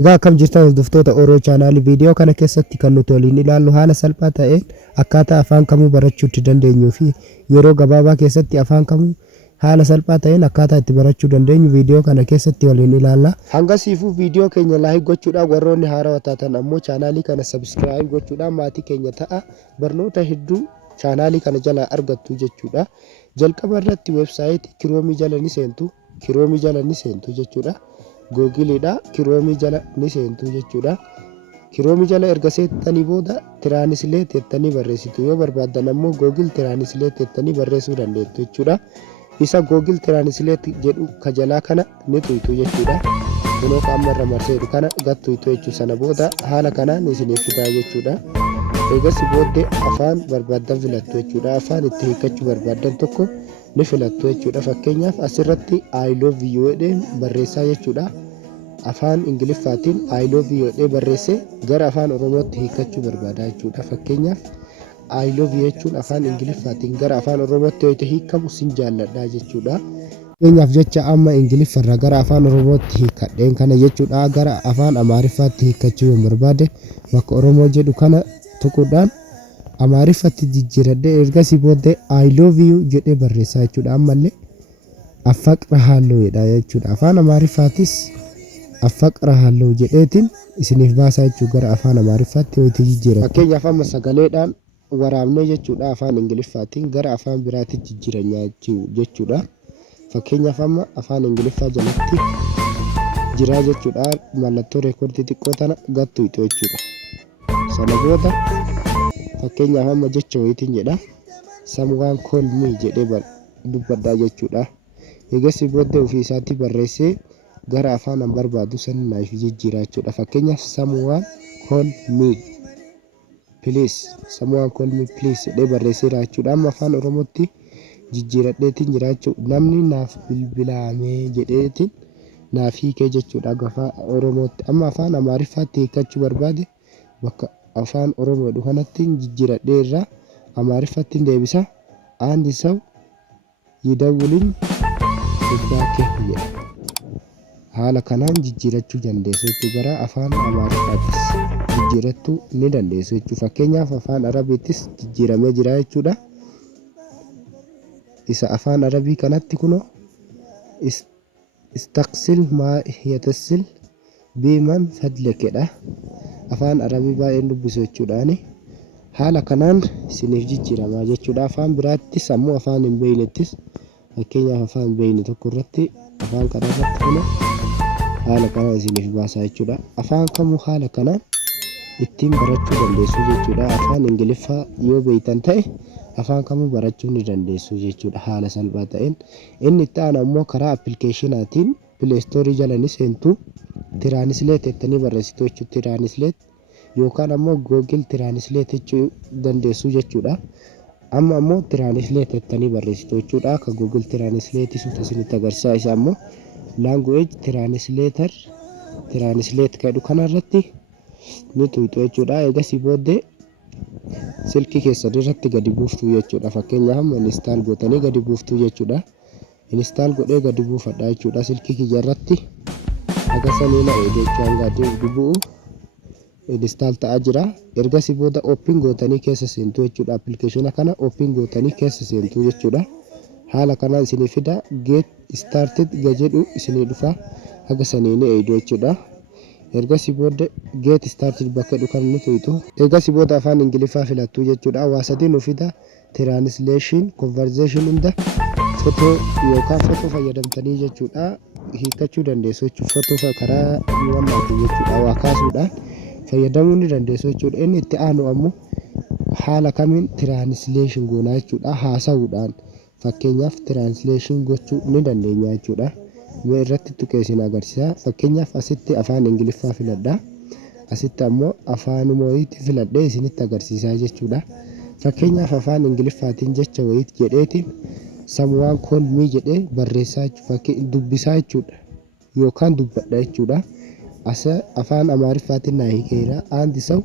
Egaa akkam jirtan hordoftoota Oroo chaanaalii viidiyoo kana keessatti kan nuti waliin ilaallu haala salphaa ta'een akkaataa afaan kamuu barachuutti dandeenyuu fi yeroo gabaabaa keessatti afaan kamuu haala salphaa ta'een akkaataa itti barachuu dandeenyu viidiyoo kana keessatti waliin ilaalla. Hangasiifuu viidiyoo keenya laayik gochuudhaan warroonni haarawaa taatan ammoo chaanaalii kana sabskiraayib gochuudhaan maatii keenya ta'a. Barnoota hedduu chaanaalii kana jalaa argattu jechuudha. Jalqaba irratti weebsaayitii kiroomii jala ni seentu jechuudha. Googiliidha kiroomii jala ni seentu jechuudha. Kiroomii jala erga seentanii booda tiraanisleet jettanii barreessitu. Yoo barbaaddan ammoo googil tiraanisleet jettanii barreessuu dandeettu jechuudha. Isa googil tiraanisleet jedhu ka jalaa kana ni tuytu jechuudha. Kunoo amma irra marseetu kana gattuutu jechuu sana booda haala kanaan isiniif fidaa jechuudha. Eegas booddee afaan barbaaddan filattu jechuudha. Afaan itti hiikkachuu barbaaddan tokko ni filattu jechuudha. Fakkeenyaaf asirratti I love you jedheen barreessaa jechuudha. Afaan Ingiliffaatiin I love you jedhee barreessee gara afaan Oromootti hiikkachuu barbaada jechuudha. Fakkeenyaaf I love you jechuun afaan Ingiliffaatiin gara afaan Oromootti yoo hiikamu sin jaalladha jechuudha. Fakkeenyaaf jecha amma Ingiliffarraa gara afaan Oromootti hiikkadheen kana jechuudha. Gara afaan Amaariffaatti hiikkachuu yoo barbaade bakka Oromoo jedhu kana tuquudhaan Amaariffatti jijjiiradhee ergasii booddee I love you jedhee barreessaa jechuudha. Ammallee affaqra halluu jedha jechuudha. Afaan Amaariffaatis affaqra halluu jedheetiin isiniif baasaa jechuudha. Gara afaan Amaariffaatti yoo jijjiiratu. Fakkeenyaaf amma sagaleedhaan waraabnee jechuudha. Afaan Ingiliffaatiin gara afaan biraatti jijjiirannaa jechuudha. Fakkeenyaaf amma afaan Ingiliffaa jalatti jira jechuudha. Mallattoo reekoordii xiqqoo tana gattuutu jechuudha. Sana booda fakkeenyaaf amma jecha wayiitiin jedha. Someone call me jedhee dubbadhaa jechuudha. Eegasii booddee ofii isaatti barreessee gara afaan an barbaadu san naaf jijjiiraa jechuudha. Fakkeenyaaf someone call me please, someone call me please jedhee barreesseera jechuudha. Amma afaan Oromootti jijjiiradheetiin jira jechuudha. Namni naaf bilbilaamee jedheetiin naaf hiikee jechuudha afaan Oromootti. Amma afaan Amaariffaatti hiikkachuu barbaade bakka afaan Oromoo kanatti jijjiiradhee irraa Amaariffatti deebisa. Andi ሰው ይደውልኝ እባክህ jedha. Haala kanaan jijjiirachuu dandeessu jechuudha. Gara afaan Amaariffaattis jijjiirachuu ni dandeessu jechuudha. Fakkeenyaaf afaan Arabiittis jijjiiramee jira jechuudha. Isa afaan Arabii kanatti kunoo istaqsil maa yatasil biiman fadlakedha. Afaan Arabii baay'een dubbisu jechuudhaani. Haala kanaan isiniif jijjiiramaa jechuudha. Afaan biraattis ammoo afaan hin beeknettis fakkeenyaaf afaan hin beekne tokko irratti afaan kana irratti kunoo haala kanaan isiniif baasaa jechuudha. Afaan kamuu haala kanaan ittiin barachuu dandeessu jechuudha. Afaan Ingiliffaa yoo beektan ta'e afaan kamuu barachuu ni dandeessu jechuudha. Haala salphaa ta'een inni itti aanu ammoo karaa appilikeeshinaatiin pileestoorii jala ni seentu. Tiraanisleet jettanii barreessitu jechuudha. Tiraanisleet yookaan ammoo googil tiraanisleet jechuu dandeessu jechuudha. Amma ammoo tiraanisleet jettanii barreessitu jechuudha. Akka googil tiraanisleet isuutu isinitti agarsiisa. Isa ammoo laanguweej tiraanisleet jedhu kanarratti ni tuyxu jechuudha. Eegasii booddee silkii keessan irratti gadi buuftu jechuudha. Fakkeenyaaf amma inistaal gootanii gadi buuftu jechuudha. Inistaal godhee gadi buufadha jechuudha. Silkii kiyya irratti akka saniina jechuun gadi bu'u inistaal ta'aa jira. Ergasii booda ooppiin gootanii keessa seentu jechuudha. Appilikeeshina kana ooppiin gootanii keessa seentu jechuudha. Haala kanaan isinii fida. Get started jedhu isinii dhufa akka saniin jechuudha. Ergasii booda get started bakka dhukan ni tuytu. Ergasii booda afaan Ingiliffaa filattu jechuudha. Waa sadii nu fida. Translation, conversation hunda footoo yookaan footoo fayyadamtanii jechuudha. Hiikkachuu dandeessu jechuudha. Footoo karaa wannaati jechuudha. Waa kaasuudhaan fayyadamuu ni dandeessu jechuudha. Inni itti aanu ammoo haala kamiin translation goonaa jechuudha. Haasa'uudhaan fakkeenyaaf translation gochuu ni dandeenya jechuudha. Mee irratti tuqeessin agarsiisa. Fakkeenyaaf asitti afaan Ingiliffaa filadha. Asitti ammoo afaan wayiitti filadhee isinitti agarsiisaa jechuudha. Fakkeenyaaf afaan Ingiliffaatiin jecha wayiitti jedheetiin someone call me jedhee barreessaa dubbisaa jechuudha. Yookaan dubbadha jechuudha. Asa afaan Amaariffaatiin naa hiikeera. Andi ሰው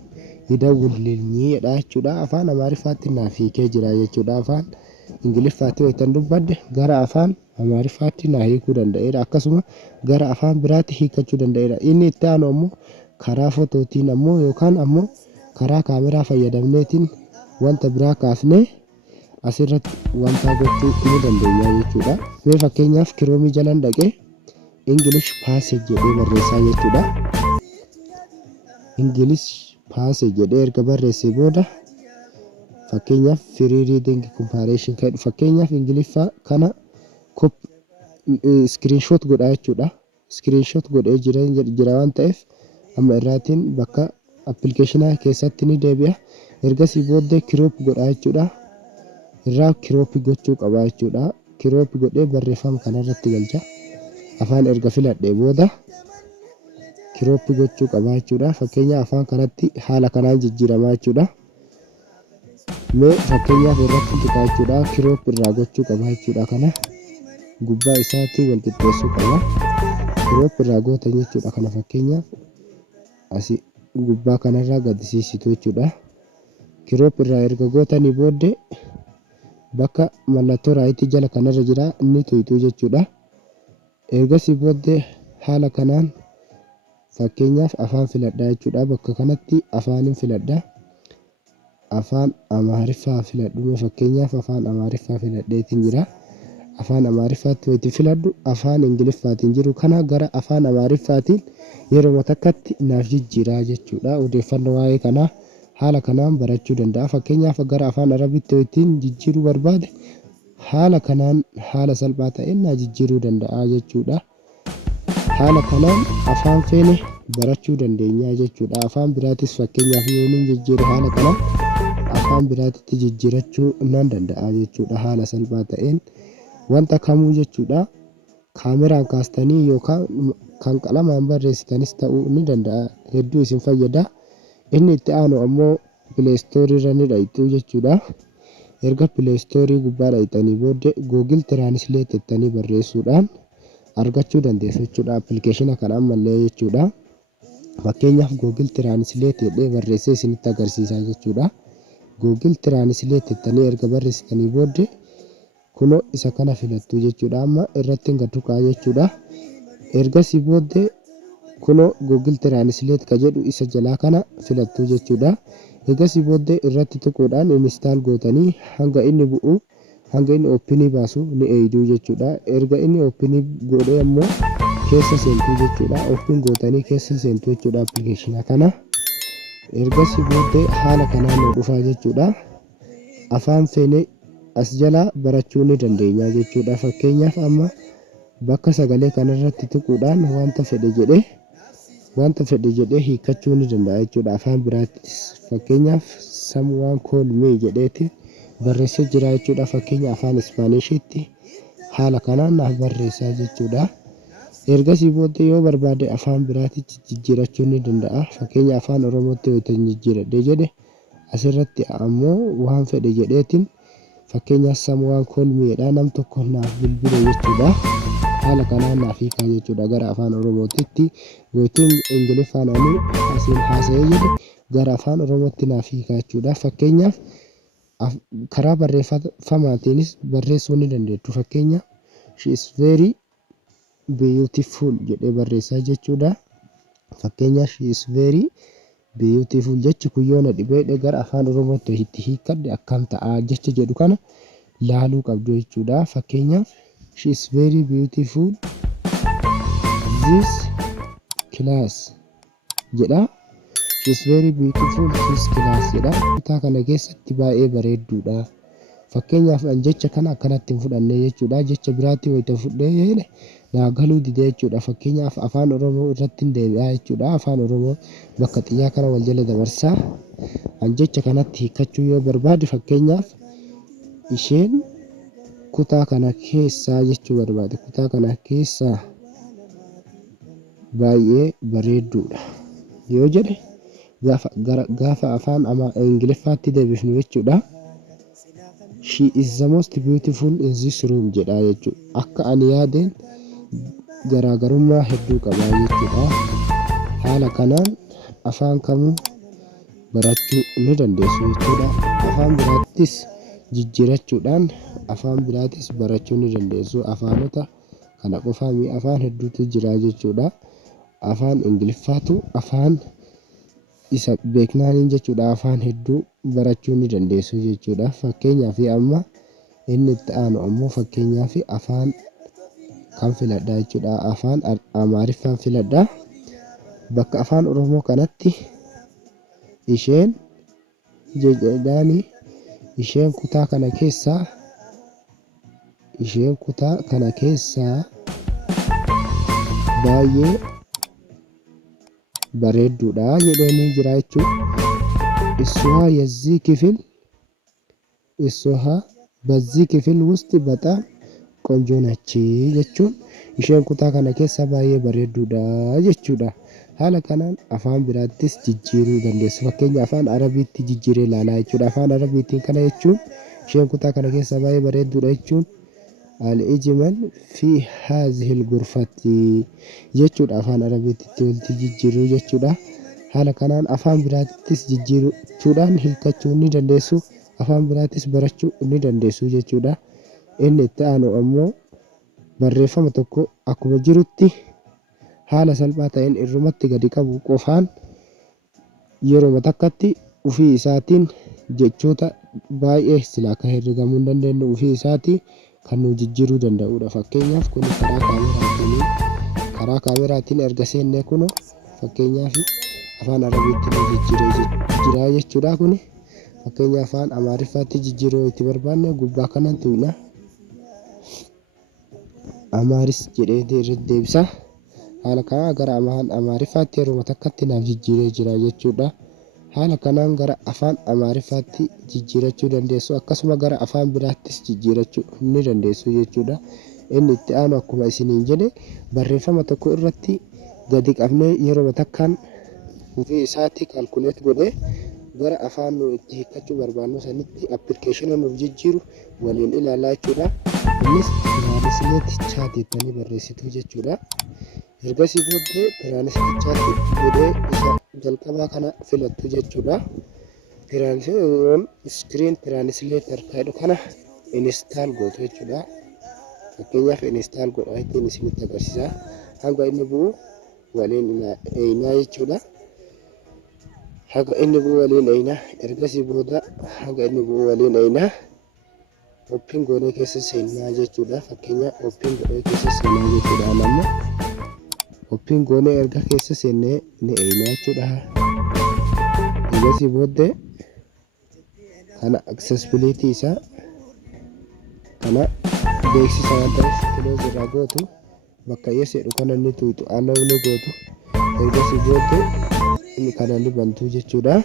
ይደውልልኝ jedha jechuudha. Afaan Amaariffaatiin naaf hiikee jira jechuudha. Afaan Ingiliffaatiin wayitan dubbadde gara afaan Amaariffaatti naa hiikuu danda'eera. Akkasuma gara afaan biraatti hiikachuu danda'eera. Inni itti aanu ammoo karaa footootiin ammoo yookaan ammoo karaa kaameraa fayyadamneetiin wanta biraa kaafnee asirratti wanta gochuu ni dandeenya jechuudha. Mee fakkeenyaaf kiroomii jalaan dhaqee English passage jedhee barreessaa jechuudha. English passage jedhee erga barreessee booda fakkeenyaaf free reading comparison kan fakkeenyaaf Ingiliffaa kana screenshot godhaa jechuudha. Screenshot godhee jira waan ta'eef amma irraatiin bakka application keessatti ni deebi'a. Ergasii booddee crop godhaa jechuudha. Irraa crop gochuu qaba jechuudha. Crop godhee barreeffama kana irratti galcha. Afaan erga filadhee booda crop gochuu qaba jechuudha. Fakkeenya afaan kanatti haala kanaan jijjiiramaa jechuudha. Mee fakkeenyaaf irratti tuqaa jechuudha. Crop irraa gochuu qaba jechuudha. Kana gubbaa isaatti wal qixxeessuu qaba. Crop irraa gootan jechuudha. Kana fakkeenyaaf asii gubbaa kanarraa gadisiisitu jechuudha. Crop irraa erga gootanii booddee bakka mallattoo raayitii jala kanarra jira inni tuyxuu jechuudha. Ergasii booddee haala kanaan fakkeenyaaf afaan filadhaa jechuudha. Bakka kanatti afaanin filadhaa. Afaan Amaariffaa filadhu. Fakkeenyaaf afaan Amaariffaa filadheetiin jira. Afaan Amaariffaatti wayitii filadhu afaan Ingiliffaatiin jiru kana gara afaan Amaariffaatiin yeroo takkatti naaf jijjiiraa jechuudha. Odeeffannoo waa'ee kanaa haala kanaan barachuu danda'a. Fakkeenyaaf gara afaan Arabiitti wayitiin jijjiiruu barbaade haala kanaan haala salphaa ta'een na jijjiiruu danda'a jechuudha. Haala kanaan afaan feene barachuu dandeenya jechuudha. Afaan biraatis fakkeenyaaf yoo inni jijjiiru haala kanaan afaan biraatti jijjiirachuu nan danda'a jechuudha. Haala salphaa ta'een wanta kamuu jechuudha. Kaameraan kaastanii yookaan kan qalamaan barreessitanis ta'uu ni danda'a. Hedduu isin fayyada. Inni itti aanu ammoo Play Store irra ni dhayxuu jechuudha. Erga Play Store gubbaa dhayxanii booddee Google Translate jettanii barreessuudhaan argachuu dandeessu jechuudha. Application kana ammallee jechuudha. Fakkeenyaaf Google Translate jedhee barreessee isinitti agarsiisaa jechuudha. Google Translate jettanii erga barreessitanii booddee kunoo isa kana filattu jechuudha. Amma irratti hin tuqaa jechuudha. Ergasii booddee kunoo Google Translate ka jedhu isa jalaa kana filattu jechuudha. Ergasii booddee irratti tuquudhaan install gootanii hanga inni bu'u hanga inni open baasu ni eeyduu jechuudha. Erga inni open godhee ammoo keessa seentuu jechuudha. Open gootanii keessa seentuu jechuudha application kana. Ergasii booddee haala kanaan dhufaa jechuudha. Afaan feene as jala barachuu ni dandeenya jechuudha. Fakkeenyaaf amma bakka sagalee kanarratti tuquudhaan wanta fedhe jedhee hiikachuu ni danda'a jechuudha. Afaan biraattis fakkeenyaaf someone call me jedheeti barreessee jira jechuudha. Fakkeenya afaan Ispaanishiitti haala kanaan naaf barreessaa jechuudha. Ergasii booddee yoo barbaade afaan biraatitti jijjiirachuu ni danda'a. Fakkeenya afaan Oromootti yoo jijjiiradhee jedhe asirratti ammoo waan fedhe jedheetiin fakkeenyaaf someone call me dha nam tokko naaf bilbile jechuudha. Haala kanaan naaf hiikaa jechuudha. Gara afaan Oromootti gootiin Ingiliffaan ani asiin haasa'ee jedhe gara afaan Oromootti naaf hiikaa jechuudha. Fakkeenyaaf karaa barreeffamaatiinis barreessuu ni dandeettu. Fakkeenya she is very beautiful jedhee barreessaa jechuudha. Fakkeenya she is very beautiful jechi kun yoo na dhibee gara afaan Oromootti itti hiikadhe akkam ta'a jecha jedhu kana laaluu qabdu jechuudha. Fakkeenyaaf she is very beautiful this class jedha. She is very beautiful this class jedha. Kutaa kana keessatti baay'ee bareedduudha. Fakkeenyaaf jecha kana akkanatti hin fudhanne jechuudha. Jecha biraatti wayita fudhee naa galuu didee jechuudha. Fakkeenyaaf afaan Oromoo irratti deebi'aa jechuudha. Afaan Oromoo bakka xiyyaa kana wal jala dabarsaa. Jecha kanatti hiikachuu yoo barbaade fakkeenyaaf isheen kutaa kana keessaa jechuu barbaade. Kutaa kana keessaa baay'ee bareedduudha yoo jedhe gaafa afaan Ingiliffaatti deebifnu jechuudha. She is the most beautiful in this room jedha jechuudha. Akka ani yaadeen garaagarummaa hedduu qaba jechuudha. Haala kanaan afaan kamuu barachuu ni dandeessu jechuudha. Afaan biraattis jijjiirachuudhaan afaan biraatis barachuu ni dandeessu. Afaanota kana qofaa miti afaan hedduutu jira jechuudha. Afaan Ingiliffaatu afaan isa beeknaaniin jechuudha. Afaan hedduu barachuu ni dandeessu jechuudha. Fakkeenyaaf amma inni itti aanu ammoo fakkeenyaaf afaan kan filadha jechuudha. Afaan Amaariffaan filadha. Bakka afaan Oromoo kanatti isheen jedhaani isheen kutaa kana keessaa baay'ee bareedduudha jedhanii jira jechuudha. Issoha በዚህ ክፍል ውስጥ በጣም ቆንጆ ነች jechuun isheen kutaa kana keessa baay'ee bareedduudha jechuudha. Haala kanaan afaan biraattis jijjiiruu dandeessu. Fakkeenya afaan Arabiitti jijjiiree ilaalaa jechuudha. Afaan Arabiitiin kana jechuun isheen kutaa kana keessa baay'ee bareedduudha jechuun al-ijmal fi haazihil gurfatti jechuudha. Afaan Arabiitti walitti jijjiiruu jechuudha. Haala kanaan afaan biraattis jijjiiruudhaan hiikkachuu ni dandeessu. Afaan biraatis barachuu ni dandeessu jechuudha. Inni itti aanu ammoo barreeffama tokko akkuma jirutti haala salphaa ta'een irrumatti gadi qabu qofaan yeroo takkatti ofii isaatiin jechoota baay'ee silaa akka herregamuu hin dandeenye ofii isaatii kan nu jijjiiruu danda'udha. Fakkeenyaaf kun karaa kaameraatiin erga seennee kun fakkeenyaaf afaan Arabiitti nu jijjiiree jira jechuudha. Kun fakkeenya afaan Amaariffaatti jijjiiruu itti barbaanne gubbaa kanaan tuqna. Amaaris jedhee irratti deebisa. Haala kanaa gara afaan Amaariffaatti yeroo takkatti naaf jijjiiree jira jechuudha. Haala kanaan gara afaan Amaariffaatti jijjiirachuu dandeessu. Akkasuma gara afaan biraattis jijjiirachuu ni dandeessu jechuudha. Inni itti aanu akkuma isiniin jedhe barreeffama tokko irratti gadi qabnee yeroo takkaan ofii isaatti kaalkuleet godhee gara afaan nu itti hiikkachuu barbaannu sanitti appilikeeshina nuuf jijjiiru waliin ilaalaa jechuudha. Innis tiraanisleet chaat jettanii barreessitu jechuudha. Ergasii booddee tiraanisleet chaat godhee isa jalqabaa kana filattu jechuudha. Iskiriin tiraanisleeter jedhu kana inistaal gootu jechuudha. Fakkeenyaaf inistaal godhaa ittiin isinitti agarsiisa. Hanga inni bu'u waliin eeynaa jechuudha. Haga inni bu'u waliin eeynaa. Ergasii booda haga inni bu'u waliin eeynaa. Ooppiin goonee keessa seennaa jechuudha. Fakkeenyaaf ooppiin goonee keessa seennaa jechuudha. Amma ooppiin goonee erga keessa seennee ni eeynaa jechuudha. Ergasii booddee kana accessibility isaa kana beeksisa waan ta'eef kiloos irraa gootu bakka dhiyeessedhu kana inni tuytu alawni gootu. Ergasii booddee inni kana ni bantu jechuudha.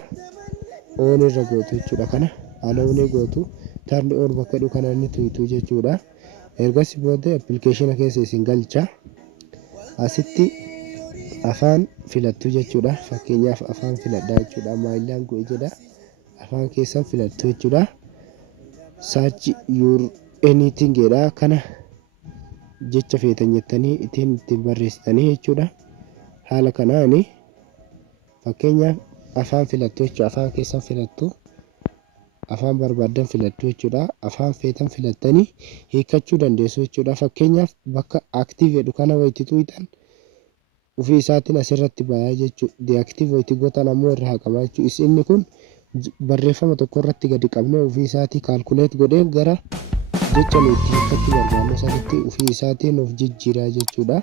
Oon irra gootu jechuudha. Kana alawni gootu tarni oon bakka dhiyeessu kana inni tuytu jechuudha. Ergasii booddee appilikeeshina keessa isin galcha. Asitti afaan filattu jechuudha. Fakkeenyaaf afaan filadhaa jechuudha. Maayilaan go'e jedha. Afaan keessan filattu jechuudha. Search your anything jedha. Kana jecha feetan jettanii ittiin barreessitanii jechuudha. Haala kanaan fakkeenyaaf afaan filattu jechuudha. Afaan keessan filattu. Afaan barbaadan filattu jechuudha. Afaan feetan filattanii hiikkachuu dandeessu jechuudha. Fakkeenyaaf bakka active jedhu kana wayitti tuqxan ofii isaatiin asirratti bayaa jechuudha. Deactive wayitti gootan ammoo irraa haqamaa jechuudha. Inni kun barreeffama tokko irratti gadi qabnee ofii isaatii kaalkuleet godhee gara jecha nuti hiikkachuu barbaannu sanitti ofii isaatiin of jijjiiraa jechuudha.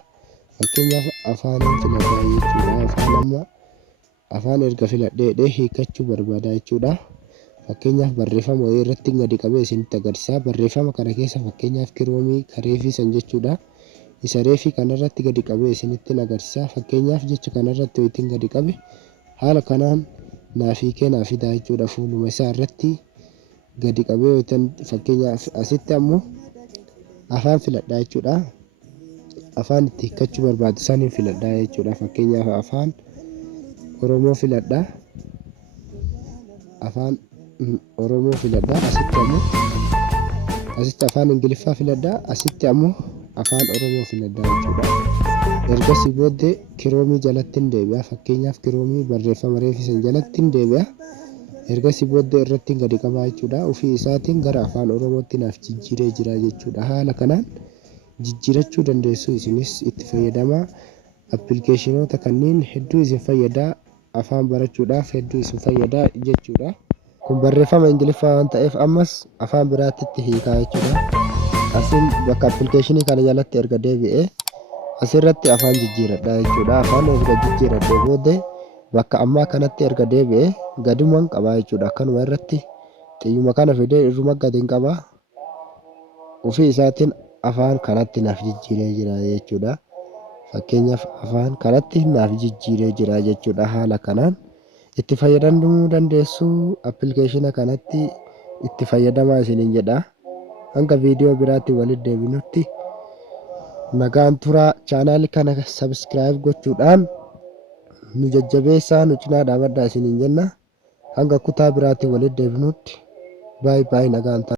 Fakkeenyaaf afaanin filadhaa jechuudha. Afaan erga filadhee hiikkachuu barbaada jechuudha. Fakkeenyaaf barreeffama wayii irratti gadi qabee isinitti agarsiisa. Barreeffama kana keessa fakkeenyaaf kiroomii kareefii san jechuudha. Isa reefii kanarratti gadi qabee isinitti agarsiisa. Fakkeenyaaf jecha kanarratti wayitiin gadi qabe haala kanaan naafii kennaa fidaa jechuudha. Fuuluma isaa irratti gadi qabee wayitiin fakkeenyaaf asitti ammoo afaan filadhaa jechuudha. Afaan itti hiikkachuu barbaadu saniin filadhaa jechuudha. Fakkeenyaaf afaan Oromoo filadhaa. Afaan Oromoo filadhaa. Asitti afaan Ingiliffaa filadhaa. Asitti ammoo afaan Oromoo filadhaa jechuudha. Ergasii booddee kiroomii jalatti hin deebi'a. Fakkeenyaaf kiroomii barreeffama reefisan jalatti hin deebi'a. Ergasii booddee irratti gadi qabaa jechuudha. Ofii isaatiin gara afaan oromootti naaf jijjiiree jira jechuudha. Haala kanaan jijjiirachuu dandeessu. Isinis itti fayyadamaa. Appilikeeshinoota kanneen hedduu isin fayyadaa, afaan barachuudhaaf hedduu isin fayyadaa jechuudha. Kun barreeffama Ingiliffaa waan ta'eef ammas afaan biraatti hiikaa jechuudha. Asiin bakka appilikeeshinii kana jalatti erga deebi'ee asirratti afaan jijjiiradha jechuudha. Afaan erga jijjiiradhee booddee bakka ammaa kanatti erga deebi'ee gadumaan qabaa jechuudha. Akkanuma irratti xiyyuma kana fidee irruma gadi hin qabaa. Ofii isaatiin afaan kanatti naaf jijjiiree jira jechuudha. Fakkeenyaaf afaan kanatti naaf jijjiiree jira jechuudha. Haala kanaan itti fayyadamuu dandeessu. Appilikeeshina kanatti itti fayyadamaa isiniin jedha. Hanga viidiyoo biraatti walitti deebinutti nagaan turaa. Chaanaal kana sabskiraayib gochuudhaan nu jajjabeessaa, nu cinaa dhaabadhaa isiniin jenna. Hanga kutaa biraatti walitti deebinutti baay'ee nagaan ta'a.